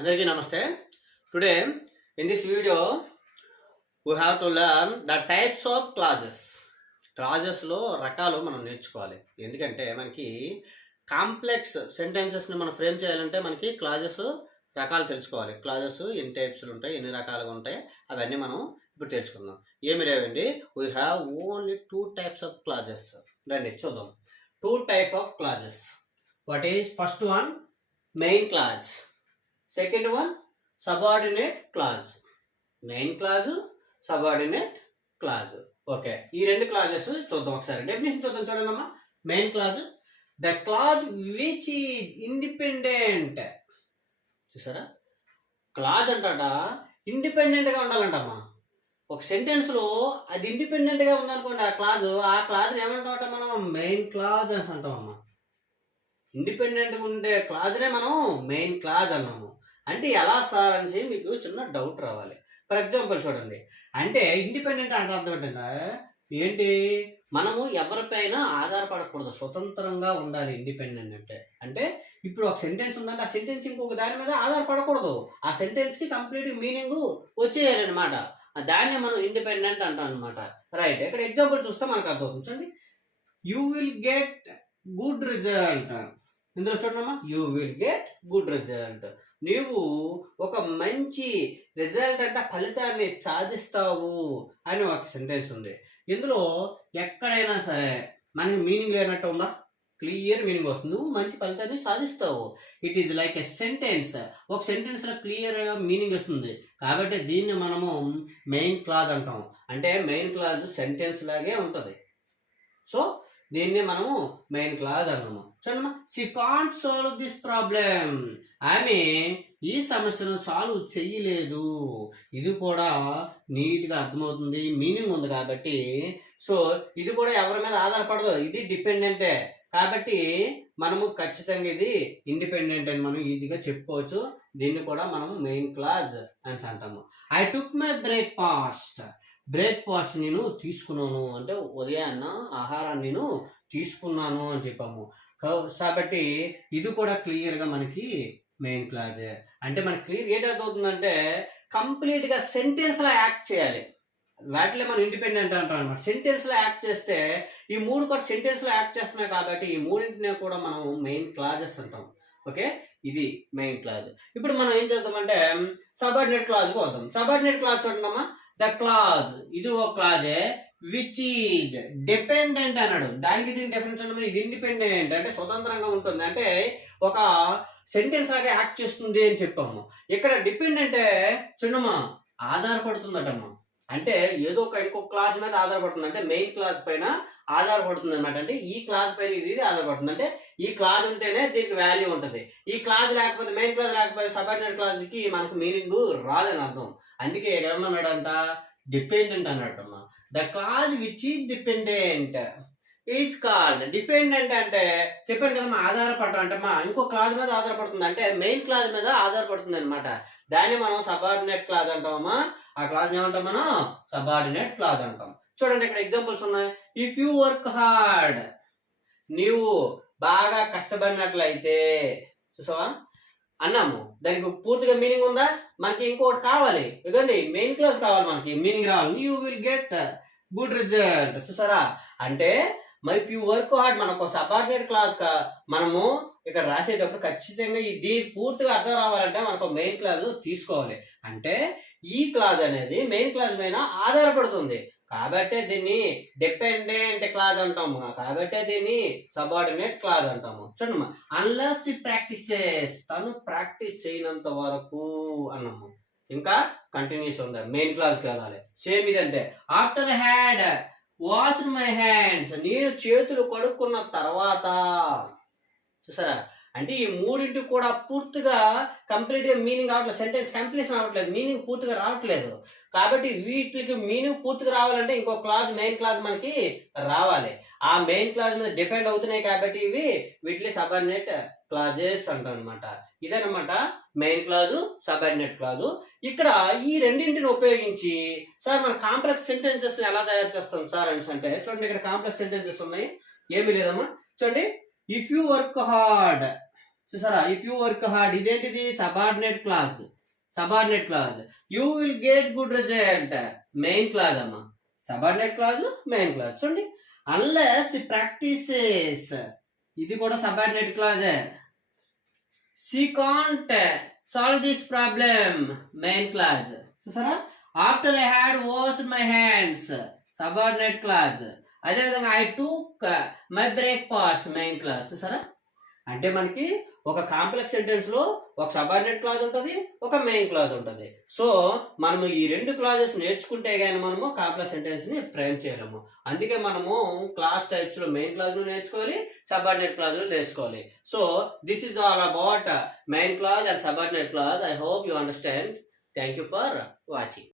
అందరికీ నమస్తే. Today in this video we have to learn the types of clauses. క్లాజెస్లో రకాలు మనం నేర్చుకోవాలి. ఎందుకంటే మనకి కాంప్లెక్స్ సెంటెన్సెస్ని మనం ఫ్రేమ్ చేయాలంటే మనకి క్లాజెస్ రకాలు తెలుసుకోవాలి. క్లాజెస్ ఎన్ని టైప్స్లు ఉంటాయి, ఎన్ని రకాలుగా ఉంటాయి, అవన్నీ మనం ఇప్పుడు తెలుసుకుందాం. ఏమి లేవండి, we have only 2 types of clauses. రండి చూద్దాం. 2 types of clauses. What is first one? Main clause. Second one, subordinate clause. Main clause, subordinate clause. Okay, ఈ రెండు క్లాజెస్ చూద్దాం ఒకసారి. డెఫినేషన్ చూద్దాం. చూడండి అమ్మా. Main clause, the clause which is independent. చూసారా, క్లాజ్ అంటాట ఇండిపెండెంట్గా ఉండాలంటమ్మా. ఒక సెంటెన్స్లో అది ఇండిపెండెంట్గా ఉందనుకోండి ఆ క్లాజ్ ఏమంటామట మనం? మెయిన్ క్లాజ్ అని అంటామమ్మా. ఇండిపెండెంట్గా ఉండే క్లాజ్నే మనం మెయిన్ క్లాజ్ అన్నాము. అంటే ఎలా సార్ అనేసి మీకు చిన్న డౌట్ రావాలి. ఫర్ ఎగ్జాంపుల్ చూడండి, అంటే ఇండిపెండెంట్ అంటే అర్థం ఏంటి? మనము ఎవరిపైన ఆధారపడకూడదు, స్వతంత్రంగా ఉండాలి. ఇండిపెండెంట్ అంటే ఇప్పుడు ఒక సెంటెన్స్ ఉందంటే ఆ సెంటెన్స్ ఇంకొక దాని మీద ఆధారపడకూడదు. ఆ సెంటెన్స్కి కంప్లీట్ మీనింగ్ వచ్చేయాలన్నమాట. దాన్ని మనం ఇండిపెండెంట్ అంటాం అనమాట. రైట్, ఇక్కడ ఎగ్జాంపుల్ చూస్తే మనకు అర్థమవుతుంది. చూడండి, you will get good result. ఇందులో చూడమ్మా, you will get good result. నీవు ఒక మంచి రిజల్ట్ అంటే ఫలితాన్ని సాధిస్తావు అని ఒక సెంటెన్స్ ఉంది. ఇందులో ఎక్కడైనా సరే మనకి మీనింగ్ లేనట్టు ఉందా? క్లియర్ మీనింగ్ వస్తుంది. నువ్వు మంచి ఫలితాన్ని సాధిస్తావు. It is like a sentence. ఒక సెంటెన్స్లో క్లియర్గా మీనింగ్ వస్తుంది. కాబట్టి దీన్ని మనము మెయిన్ క్లాజ్ అంటాం. అంటే మెయిన్ క్లాజ్ సెంటెన్స్ లాగే ఉంటుంది. సో దీన్ని మనము మెయిన్ క్లాజ్ అన్నాము. చూడమ్మా, she can't solve this problem. ఆమె ఈ సమస్యను సాల్వ్ చెయ్యలేదు. ఇది కూడా నీట్గా అర్థమవుతుంది, మీనింగ్ ఉంది కాబట్టి. సో ఇది కూడా ఎవరి మీద ఆధారపడదు, ఇది డిపెండెంటే. కాబట్టి మనము ఖచ్చితంగా ఇది ఇండిపెండెంట్ అని మనం ఈజీగా చెప్పుకోవచ్చు. దీన్ని కూడా మనము మెయిన్ క్లాజ్ అని అంటాము. ఐ టుక్ మై బ్రేక్ఫాస్ట్ నేను తీసుకున్నాను అంటే ఉదయాన్న ఆహారాన్ని నేను తీసుకున్నాను అని చెప్పాము. కాబట్టి ఇది కూడా క్లియర్గా మనకి మెయిన్ క్లాజే. అంటే మనకి క్లియర్ ఏంటవుతుందంటే కంప్లీట్గా సెంటెన్స్లో యాక్ట్ చేయాలి. వాటిలో మనం ఇండిపెండెంట్ అంటాం అనమాట. సెంటెన్స్లో యాక్ట్ చేస్తే ఈ 3 కూడా సెంటెన్స్లో యాక్ట్ చేస్తున్నాయి కాబట్టి ఈ 3 కూడా మనం మెయిన్ క్లాజెస్ అంటాం. ఓకే, ఇది మెయిన్ క్లాజ్. ఇప్పుడు మనం ఏం చేద్దామంటే సబార్డినేట్ క్లాజ్కి వద్దాం. సబార్డినేట్ క్లాజ్ చూడమ్మా. ద క్లాజ్, ఇది ఒక క్లాజే, విచ్ ఈజ్ డిపెండెంట్ అన్నాడు. దానికి దీనికి డిఫరెన్స్ ఉండదు. ఇది ఇండిపెండెంట్ అంటే స్వతంత్రంగా ఉంటుంది, అంటే ఒక సెంటెన్స్ లాగా యాక్ట్ చేస్తుంది అని చెప్పాము. ఇక్కడ డిపెండెంట్ చూడమ్మా ఆధారపడుతుందటమ్మా. అంటే ఏదో ఒక ఇంకొక క్లాజ్ మీద ఆధారపడుతుంది. అంటే మెయిన్ క్లాజ్ పైన ఆధారపడుతుంది అనమాట. అంటే ఈ క్లాజ్ పైన ఇది ఆధారపడుతుంది. అంటే ఈ క్లాజ్ ఉంటేనే దీనికి వాల్యూ ఉంటుంది. ఈ క్లాజ్ లేకపోతే, మెయిన్ క్లాజ్ లేకపోతే సబార్డినేట్ క్లాజ్కి మనకు మీనింగ్ రాదని అర్థం. అందుకే ఏమన్నాడంట? డిపెండెంట్ అన్నట్టమ్మా. The clause which is dependent is called dependent. అంటే చెప్పాను కదమ్మా, ఆధారపడటం అంటే ఇంకో క్లాజ్ మీద ఆధారపడుతుంది, అంటే మెయిన్ క్లాజ్ మీద ఆధారపడుతుంది అనమాట. దాన్ని మనం సబార్డినేట్ క్లాజ్ అంటామమ్మా. ఆ క్లాజ్ ఏమంటాం మనం? సబార్డినేట్ క్లాజ్ అంటాం. చూడండి, ఇక్కడ ఎగ్జాంపుల్స్ ఉన్నాయి. ఇఫ్ యూ వర్క్ హార్డ్, నీవు బాగా కష్టపడినట్లయితే. చూసావా అన్నాము. దానికి పూర్తిగా మీనింగ్ ఉందా? మనకి ఇంకొకటి కావాలి. ఇదండి మెయిన్ క్లాజ్ కావాలి, మనకి మీనింగ్ రావాలి. You will get good result. చూసారా, అంటే ఇఫ్ యూ వర్క్ హార్డ్ మనకు సబార్డినేట్ క్లాజ్ మనము ఇక్కడ రాసేటప్పుడు ఖచ్చితంగా ఇది పూర్తిగా అర్థం రావాలంటే మనకు మెయిన్ క్లాజ్ తీసుకోవాలి. అంటే ఈ క్లాజ్ అనేది మెయిన్ క్లాజ్ పైన ఆధారపడుతుంది కాబట్టే దీన్ని డిపెండెంట్ క్లాజ్ అంటాము. కాబట్టే దీన్ని సబార్డినేట్ క్లాజ్ అంటాము. చూడమ్మా, అన్లెస్ ఈ ప్రాక్టీసెస్, తను ప్రాక్టీస్ చేయనంత వరకు అన్నాము. ఇంకా కంటిన్యూస్ ఉంది, మెయిన్ క్లాజ్కి వెళ్ళాలి. సేమ్ ఇదంటే after had washed my hands, నేను చేతులు కడుక్కున్న తర్వాత. చూసారా, అంటే ఈ 3 కూడా పూర్తిగా కంప్లీట్గా మీనింగ్ రావట్లేదు. సెంటెన్స్ కంప్లీషన్ అవ్వట్లేదు, మీనింగ్ పూర్తిగా రావట్లేదు. కాబట్టి వీటికి మీనింగ్ పూర్తిగా రావాలంటే ఇంకో క్లాజ్, మెయిన్ క్లాజ్ మనకి రావాలి. ఆ మెయిన్ క్లాజ్ మీద డిపెండ్ అవుతున్నాయి కాబట్టి వీటిని సబార్డినేట్ క్లాజెస్ అంటాం అనమాట. ఇదనమాట మెయిన్ క్లాజు, సబార్డినేట్ క్లాజు. ఇక్కడ ఈ రెండింటిని ఉపయోగించి సార్ మన కాంప్లెక్స్ సెంటెన్సెస్ ఎలా తయారు చేస్తాం సార్ అని అంటే, చూడండి ఇక్కడ కాంప్లెక్స్ సెంటెన్సెస్ ఉన్నాయి. ఏమీ లేదమ్మా. చూడండి, ఇఫ్ యూ వర్క్ హార్డ్, చూసారా, ఇఫ్ యూ వర్క్ హార్డ్, ఇదేంటిది subordinate clause. Subordinate clause, you will get good result, main clause అమ్మా. Subordinate clause, main clause. చూడండి, అన్లెస్ ప్రాక్టీసెస్, ఇది కూడా సబార్డినేట్ క్లాజే. She can't solve this problem, main clause. చూసారా, after I had washed my hands, subordinate clause. అదేవిధంగా I took my breakfast, main clause. చూసారా, అంటే మనకి ఒక కాంప్లెక్స్ సెంటెన్స్ లో ఒక సబార్డినేట్ క్లాజ్ ఉంటుంది, ఒక మెయిన్ క్లాజ్ ఉంటుంది. సో మనము ఈ రెండు క్లాజెస్ నేర్చుకుంటే గానీ మనము కాంప్లెక్స్ సెంటెన్స్ ని ఫ్రేమ్ చేయలేము. అందుకే మనము క్లాస్ టైప్స్ లో మెయిన్ క్లాజ్ నేర్చుకోవాలి, సబార్డినేట్ క్లాజ్ నేర్చుకోవాలి. So this is all about mean clause and subordinate clause. I hope you understand. Thank you for watching.